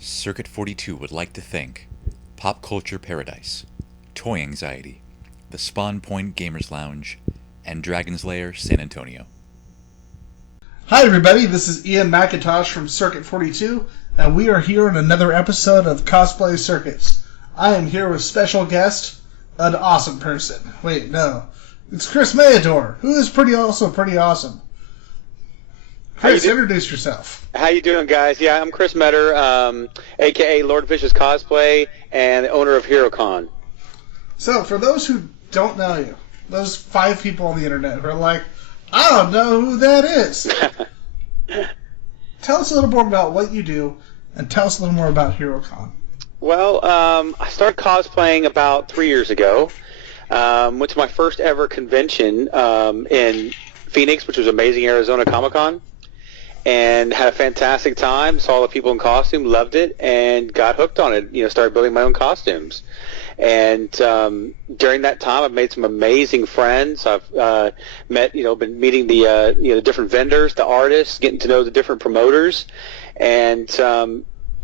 Circuit 42 would like to thank Pop Culture Paradise, Toy Anxiety, the Spawn Point Gamers Lounge, and Dragon's Lair San Antonio. Hi everybody, this is Ian McIntosh from Circuit 42, and we are here in another episode of Cosplay Circuits. I am here with special guest, an awesome person. Wait, no. It's Chris Meador, who is pretty awesome. Chris, introduce yourself. How you doing, guys? Yeah, I'm Chris Meador, a.k.a. Lord Vishus Cosplay, and the owner of HeroCon. So, for those who don't know you, those 5 people on the internet who are like, I don't know who that is. Tell us a little more about what you do, and tell us a little more about HeroCon. Well, I started cosplaying about 3 years ago. Went to my first ever convention in Phoenix, which was Amazing Arizona Comic-Con, and had a fantastic time. Saw the people in costume, loved it, and got hooked on it. Started building my own costumes. And during that time, I've made some amazing friends. I've been meeting the different vendors, the artists, getting to know the different promoters, and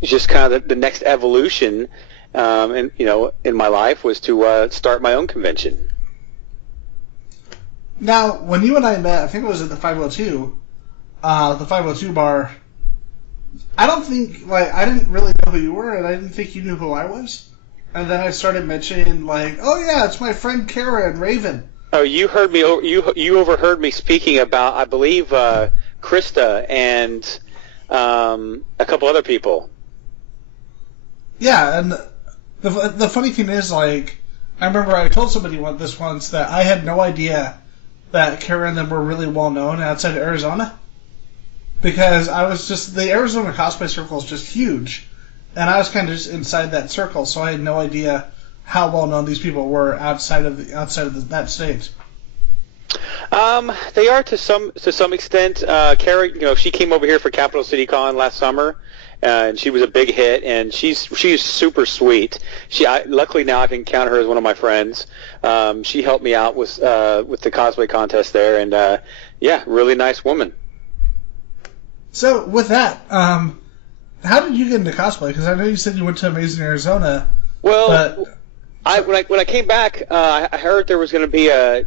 just kind of the next evolution, in my life was to start my own convention. Now, when you and I met, I think it was at the 502 bar. I didn't really know who you were, and I didn't think you knew who I was. And then I started mentioning, oh yeah, it's my friend Kara and Raven. Oh, you heard me. You overheard me speaking about, I believe, Krista and a couple other people. Yeah, and the funny thing is, I remember I told somebody once that I had no idea that Kara and them were really well known outside of Arizona, because the Arizona cosplay circle is just huge. And I was kind of just inside that circle, so I had no idea how well known these people were outside of that state. They are to some extent. Kara, she came over here for Capital City Con last summer, and she was a big hit. And she's super sweet. Luckily now I can count her as one of my friends. She helped me out with the cosplay contest there, and really nice woman. So with that, how did you get into cosplay? Because I know you said you went to Amazing Arizona. Well, when I came back, I heard there was going to be a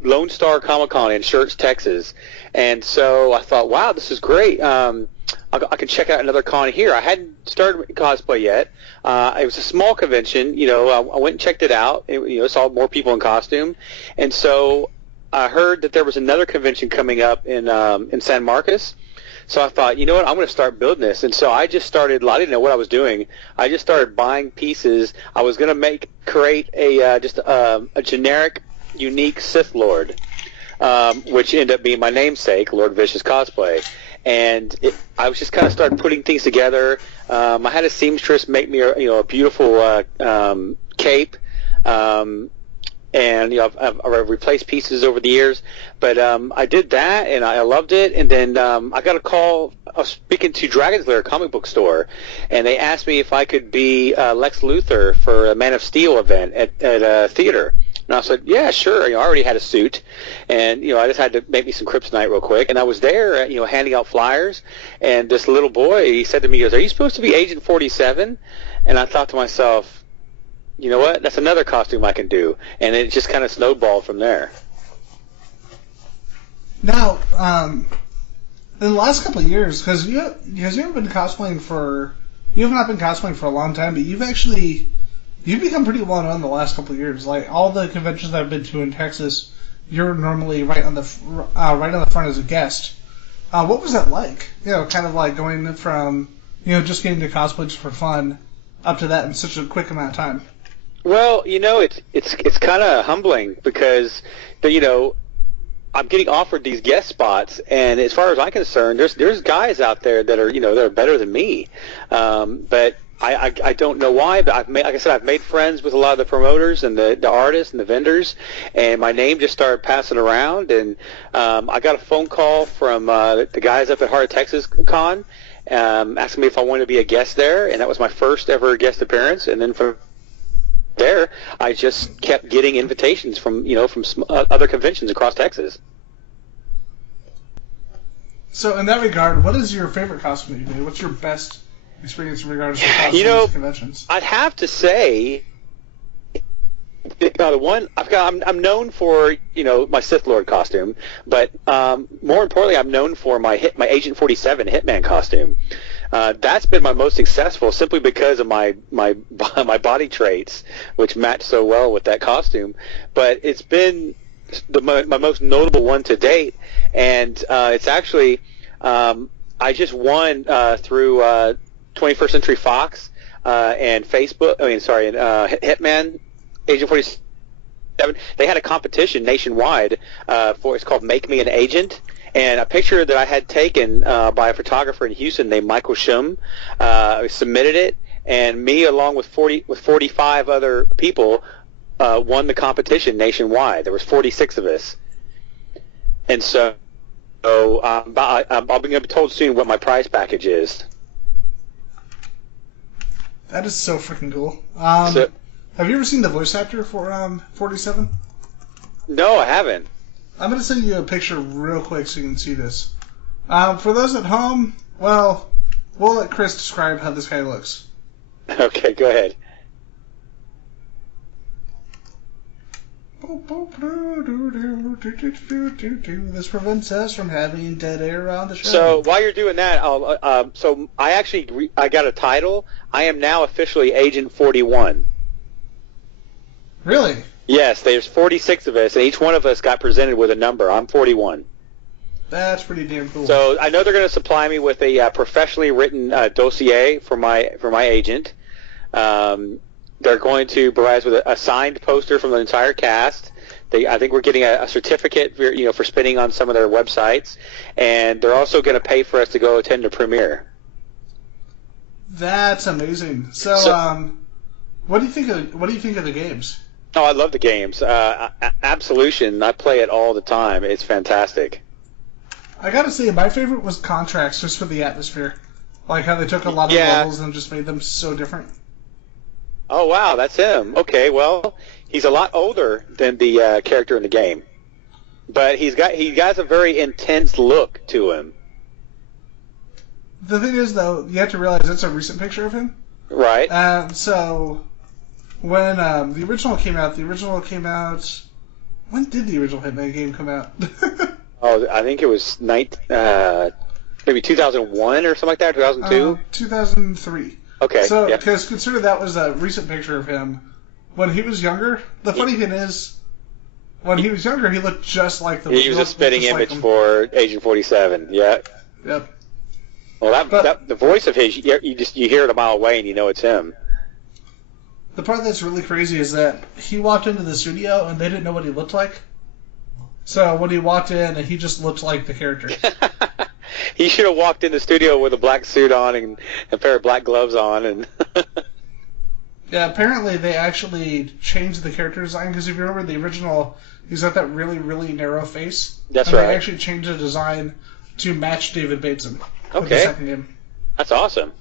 Lone Star Comic Con in Schertz, Texas, and so I thought, wow, this is great. I can check out another con here. I hadn't started cosplay yet. It was a small convention. I went and checked it out. Saw more people in costume, and so I heard that there was another convention coming up in San Marcos. So I thought, you know what, I'm going to start building this. And so I just started, I didn't know what I was doing. I just started buying pieces. I was going to create a generic, unique Sith Lord, which ended up being my namesake, Lord Vishus Cosplay. And I was just kind of started putting things together. I had a seamstress make me a beautiful cape. And I've replaced pieces over the years, but I did that and I loved it. And then I got a call. I was speaking to Dragon's Lair comic book store, and they asked me if I could be Lex Luthor for a Man of Steel event at a theater. And I said, yeah, sure. I already had a suit, and I just had to make me some kryptonite real quick. And I was there, handing out flyers, and this little boy, he said to me, he goes, "Are you supposed to be Agent 47?" And I thought to myself, you know what? That's another costume I can do, and it just kind of snowballed from there. Now, in the last couple of years, because you haven't been cosplaying you have not been cosplaying for a long time, but you've become pretty well known in the last couple of years. Like all the conventions I've been to in Texas, you're normally right on the front as a guest. What was that like? Kind of like going from just getting to cosplay just for fun up to that in such a quick amount of time. Well, it's kind of humbling because I'm getting offered these guest spots, and as far as I'm concerned, there's guys out there that are better than me, but I don't know why. But I've made friends with a lot of the promoters and the artists and the vendors, and my name just started passing around, and I got a phone call from the guys up at Heart of Texas Con, asking me if I wanted to be a guest there, and that was my first ever guest appearance, and then from there, I just kept getting invitations from other conventions across Texas. So in that regard, what is your favorite costume that you made? What's your best experience in regards to costumes conventions? I'd have to say, I'm known for my Sith Lord costume, but more importantly, I'm known for my Agent 47 Hitman costume. That's been my most successful, simply because of my body traits, which match so well with that costume. But it's been my most notable one to date, and it's actually I just won through 21st Century Fox and Facebook. Hitman Agent 47. They had a competition nationwide it's called Make Me an Agent. And a picture that I had taken by a photographer in Houston named Michael Shum submitted it, and me, along with 45 other people, won the competition nationwide. There was 46 of us, and so I'll be told soon what my prize package is. That is so freaking cool. Have you ever seen the voice actor for 47? No, I haven't. I'm going to send you a picture real quick so you can see this. For those at home, well, we'll let Chris describe how this guy looks. Okay, go ahead. This prevents us from having dead air on the show. So while you're doing that, I got a title. I am now officially Agent 41. Really? Yes, there's 46 of us, and each one of us got presented with a number. I'm 41. That's pretty damn cool. So I know they're going to supply me with a professionally written dossier for my agent. They're going to provide us with a signed poster from the entire cast. I think we're getting a certificate for spinning on some of their websites, and they're also going to pay for us to go attend a premiere. That's amazing. So what do you think of the games? Oh, I love the games. Absolution, I play it all the time. It's fantastic. I gotta say, my favorite was Contracts, just for the atmosphere. Like how they took a lot of levels and just made them so different. Oh, wow, that's him. Okay, well, he's a lot older than the character in the game. But he has a very intense look to him. The thing is, though, you have to realize it's a recent picture of him. Right. So when the original came out, when did the original Hitman game come out? Oh, I think it was maybe 2001 or something like that, 2002? 2003. Okay. So, because consider that was a recent picture of him when he was younger. The funny thing is, when he was younger, he looked just like the. He was a spitting image for Agent 47. Yeah. Yep. Well, the voice of his, you hear it a mile away and you know it's him. The part that's really crazy is that he walked into the studio and they didn't know what he looked like. So when he walked in, he just looked like the character. He should have walked in the studio with a black suit on and a pair of black gloves on. And yeah, apparently they actually changed the character design, because if you remember the original, he's got that really, really narrow face. That's right. They actually changed the design to match David Bateson. Okay. The second game. That's awesome.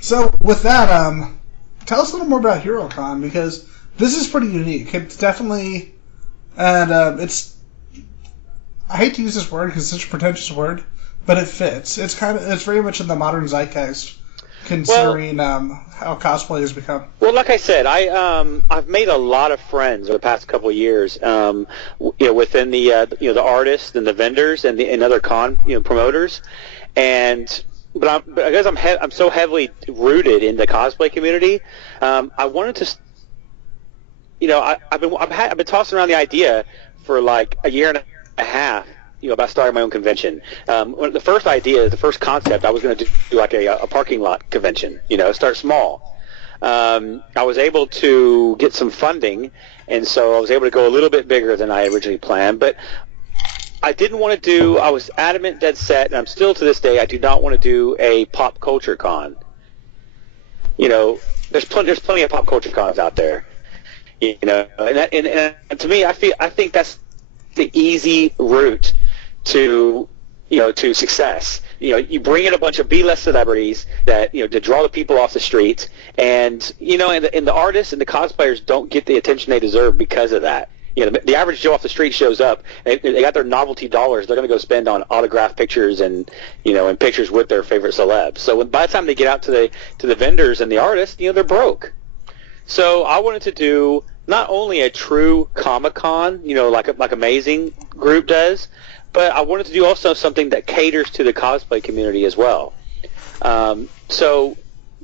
So with that, tell us a little more about HeroCon, because this is pretty unique. It's definitely, and it's, I hate to use this word because it's such a pretentious word, but it fits. It's very much in the modern zeitgeist, considering how cosplay has become. Well, like I said, I've made a lot of friends over the past couple of years, within the artists and the vendors and other con promoters, but because I'm so heavily rooted in the cosplay community, I wanted to, I've been tossing around the idea for like a year and a half, about starting my own convention. The first concept, I was going to do like a parking lot convention, start small. I was able to get some funding, and so I was able to go a little bit bigger than I originally planned, but I didn't want to I was adamant, dead set, and I'm still to this day, I do not want to do a pop culture con. There's plenty of pop culture cons out there, and to me, I think that's the easy route to success. You bring in a bunch of B-list celebrities that to draw the people off the streets, and and the artists and the cosplayers don't get the attention they deserve because of that. the average Joe off the street shows up. They got their novelty dollars. They're going to go spend on autographed pictures and and pictures with their favorite celebs. So by the time they get out to the vendors and the artists, they're broke. So I wanted to do not only a true Comic-Con, like Amazing Group does, but I wanted to do also something that caters to the cosplay community as well. So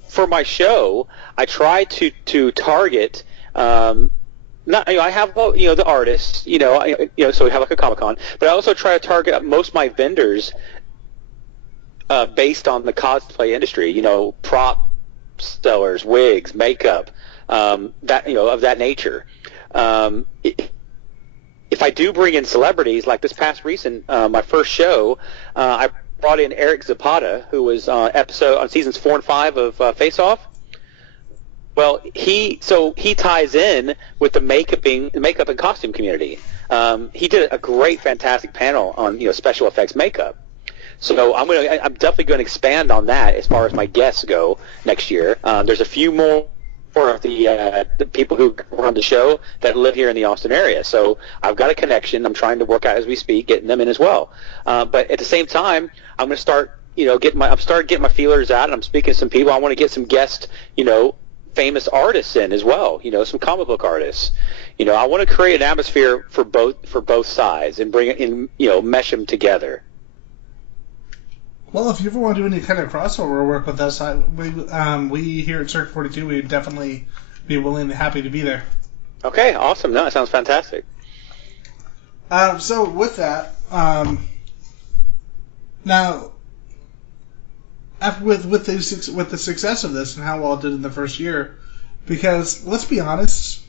for my show, I try to target. I have the artists, so we have like a Comic-Con, but I also try to target most of my vendors based on the cosplay industry. Prop sellers, wigs, makeup, that of that nature. If I do bring in celebrities, like this past recent, my first show, I brought in Eric Zapata, who was on seasons 4 and 5 of Face Off. Well, he ties in with the makeup and costume community. He did a great, fantastic panel on special effects makeup. So I'm definitely going to expand on that as far as my guests go next year. There's a few more of the people who run the show that live here in the Austin area. So I've got a connection. I'm trying to work out as we speak, getting them in as well. But at the same time, I'm going to start getting my feelers out, and I'm speaking to some people. I want to get some guest famous artists in as well, some comic book artists. I want to create an atmosphere for both sides and bring it in, mesh them together. Well, if you ever want to do any kind of crossover work with us, we here at Circuit 42, we'd definitely be willing and happy to be there. Okay, awesome. No, that sounds fantastic. So with that, now, with the success of this and how well it did in the first year, because let's be honest,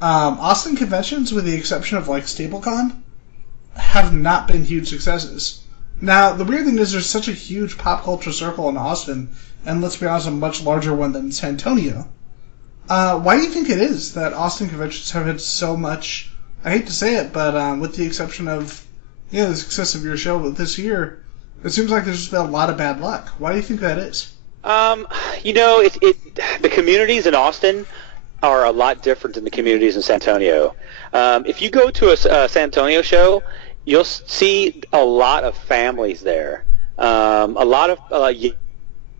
Austin conventions, with the exception of like StapleCon, have not been huge successes. Now, the weird thing is there's such a huge pop culture circle in Austin, and let's be honest, a much larger one than San Antonio. Why do you think it is that Austin conventions have had so much, I hate to say it, but with the exception of the success of your show this year, it seems like there's just been a lot of bad luck. Why do you think that is? The communities in Austin are a lot different than the communities in San Antonio. If you go to a San Antonio show, you'll see a lot of families there. A lot of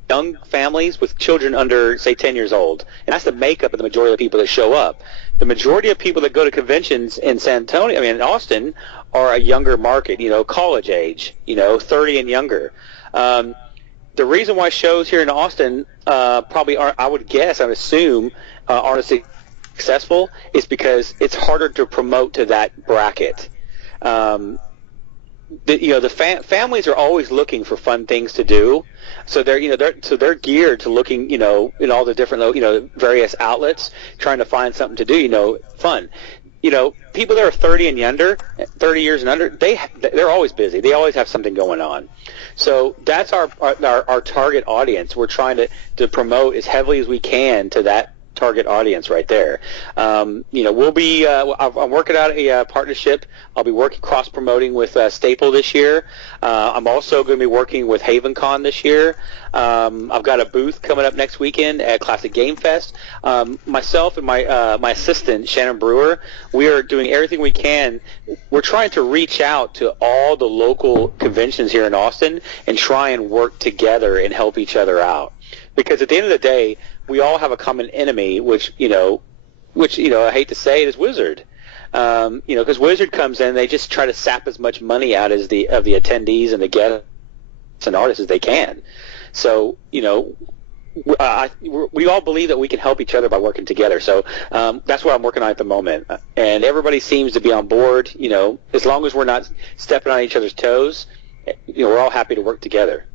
young families with children under, say, 10 years old. And that's the makeup of the majority of the people that show up. The majority of people that go to conventions in in Austin, are a younger market, college age, 30 and younger. The reason why shows here in Austin probably aren't, I would assume, aren't as successful is because it's harder to promote to that bracket. Families are always looking for fun things to do, so they're geared to looking, in all the different, various outlets, trying to find something to do, fun. People that are 30 and under, 30 years and under, they're always busy. They always have something going on. So that's our target audience. We're trying to promote as heavily as we can to that target audience right there. We'll be. I'm working out a partnership. I'll be cross promoting with Staple this year. I'm also going to be working with HavenCon this year. I've got a booth coming up next weekend at Classic Game Fest. Myself and my assistant Shannon Brewer, we are doing everything we can. We're trying to reach out to all the local conventions here in Austin and try and work together and help each other out. Because at the end of the day, we all have a common enemy, which I hate to say it, is Wizard. Because Wizard comes in, they just try to sap as much money out of the attendees and the guests and artists as they can. So, we all believe that we can help each other by working together. So that's what I'm working on at the moment. And everybody seems to be on board. As long as we're not stepping on each other's toes, we're all happy to work together.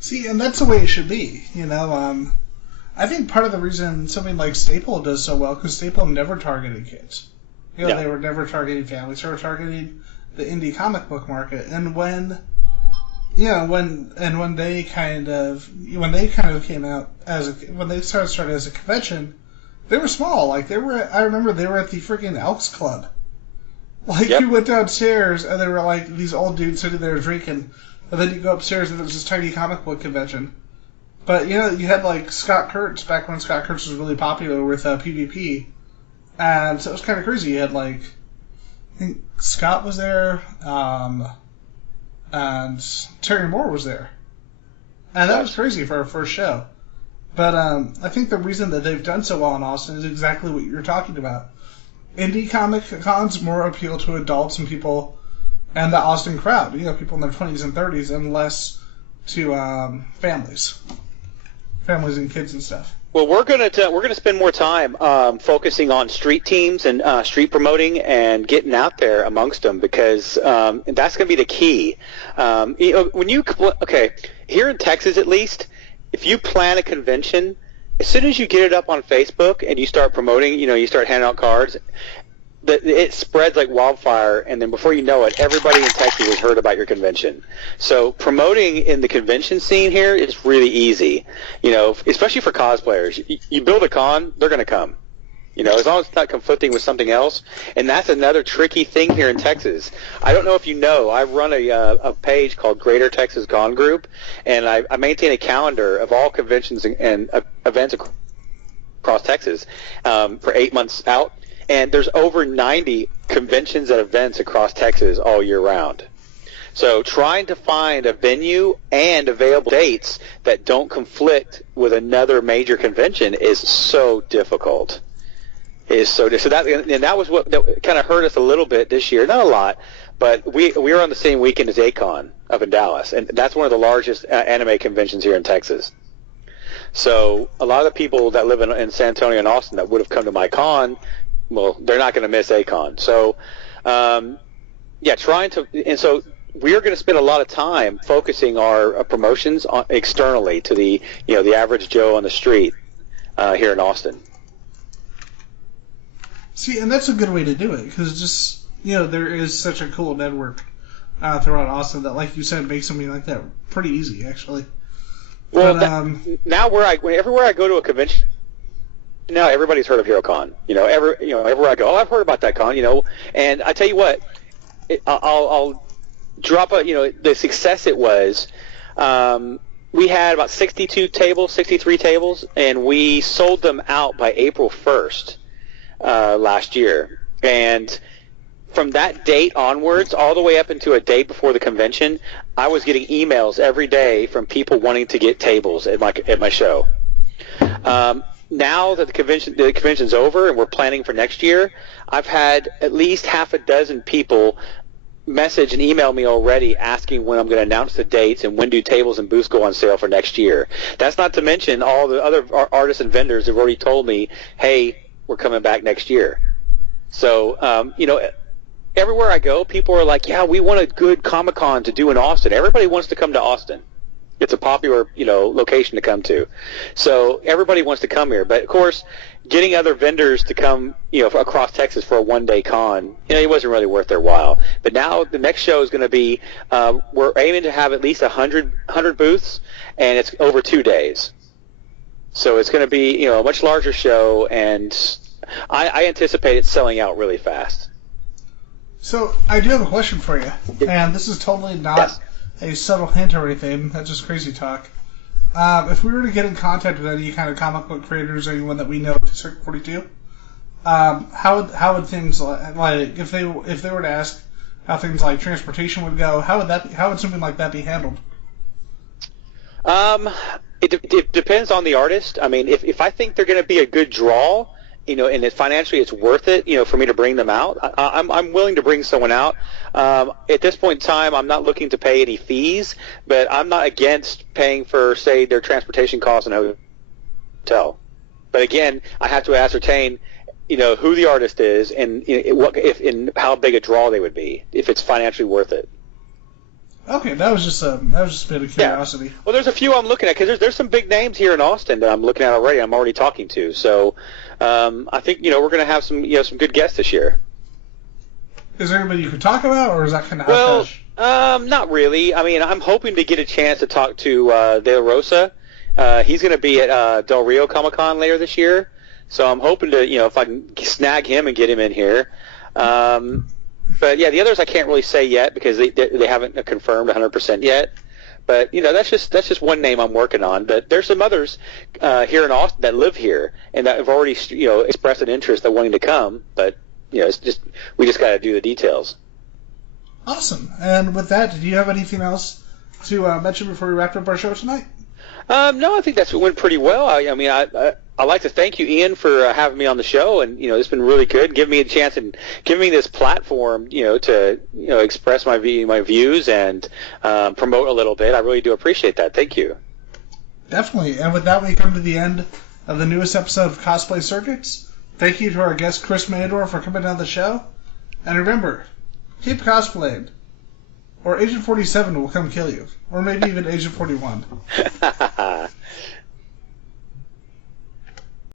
See, and that's the way it should be, I think part of the reason something like Staple does so well, because Staple never targeted kids. No. They were never targeting families. They were targeting the indie comic book market. And when they kind of came out when they started as a convention, they were small. I remember they were at the freaking Elks Club. Yep. You went downstairs and there were like these old dudes sitting there drinking. And then you go upstairs and it was this tiny comic book convention. But, you had like Scott Kurtz, back when Scott Kurtz was really popular with PvP. And so it was kind of crazy. You had, like, I think Scott was there, and Terry Moore was there. And that was crazy for our first show. But I think the reason that they've done so well in Austin is exactly what you're talking about. Indie comic cons more appeal to adults and people, and the Austin crowd, people in their 20s and 30s, and less to families and kids and stuff. Well, we're gonna spend more time focusing on street teams and street promoting and getting out there amongst them, because that's gonna be the key. Here in Texas at least, if you plan a convention, as soon as you get it up on Facebook and you start promoting, you start handing out cards, it spreads like wildfire, and then before you know it, everybody in Texas has heard about your convention. So promoting in the convention scene here is really easy, especially for cosplayers. You build a con, they're going to come, as long as it's not conflicting with something else. And that's another tricky thing here in Texas. I don't know if you know, I run a page called Greater Texas Con Group, and I maintain a calendar of all conventions and events across Texas for 8 months out. And there's over 90 conventions and events across Texas all year round. So trying to find a venue and available dates that don't conflict with another major convention is so difficult. So that was what that kind of hurt us a little bit this year. Not a lot, but we were on the same weekend as A-Kon up in Dallas, and that's one of the largest anime conventions here in Texas. So a lot of the people that live in San Antonio and Austin that would have come to my con, well, they're not going to miss A-Kon. So, so we are going to spend a lot of time focusing our promotions externally to the average Joe on the street here in Austin. See, and that's a good way to do it, because just, there is such a cool network throughout Austin that, like you said, makes something like that pretty easy, actually. Well, now everywhere I go to a convention, now everybody's heard of HeroCon. Everywhere I go, I've heard about that con. And I tell you what, I'll drop the success it was. We had about 63 tables, and we sold them out by April 1st last year. And from that date onwards, all the way up into a day before the convention, I was getting emails every day from people wanting to get tables at my show. Now that the convention's over and we're planning for next year, I've had at least half a dozen people message and email me already asking when I'm going to announce the dates and when do tables and booths go on sale for next year. That's not to mention all the other artists and vendors have already told me, hey, we're coming back next year. So, everywhere I go, people are like, yeah, we want a good Comic-Con to do in Austin. Everybody wants to come to Austin. It's a popular, location to come to. So everybody wants to come here. But, of course, getting other vendors to come, across Texas for a one-day con, it wasn't really worth their while. But now the next show is going to be, we're aiming to have at least 100 booths, and it's over 2 days. So it's going to be, a much larger show, and I anticipate it selling out really fast. So I do have a question for you, and this is totally not a subtle hint or anything. That's just crazy talk. If we were to get in contact with any kind of comic book creators or anyone that we know at Circuit 42, how would things like if they were to ask how things like transportation would go, how would something like that be handled? It depends on the artist. I mean, if I think they're going to be a good draw, and financially it's worth it, for me to bring them out, I'm willing to bring someone out. At this point in time, I'm not looking to pay any fees, but I'm not against paying for, say, their transportation costs and a hotel. But again, I have to ascertain, who the artist is and and how big a draw they would be, if it's financially worth it. Okay, that was just a bit of curiosity. Yeah. Well, there's a few I'm looking at, because there's some big names here in Austin that I'm looking at already. I'm already talking to. So I think we're going to have some some good guests this year. Is there anybody you could talk about, or is that kind of hush-hush? Not really. I mean, I'm hoping to get a chance to talk to De La Rosa. He's going to be at Del Rio Comic-Con later this year. So I'm hoping to, if I can snag him and get him in here. But yeah, the others I can't really say yet because they haven't confirmed 100% yet. But that's just one name I'm working on. But there's some others here in Austin that live here and that have already expressed an interest in wanting to come. But it's just we just got to do the details. Awesome. And with that, do you have anything else to mention before we wrap up our show tonight? No, I think that went pretty well. I'd like to thank you, Ian, for having me on the show, and it's been really good. Give me a chance and give me this platform, to express my views and promote a little bit. I really do appreciate that. Thank you. Definitely. And with that, we come to the end of the newest episode of Cosplay Circuits. Thank you to our guest Chris Meador for coming on the show. And remember, keep cosplaying, or Agent 47 will come kill you, or maybe even Agent 41.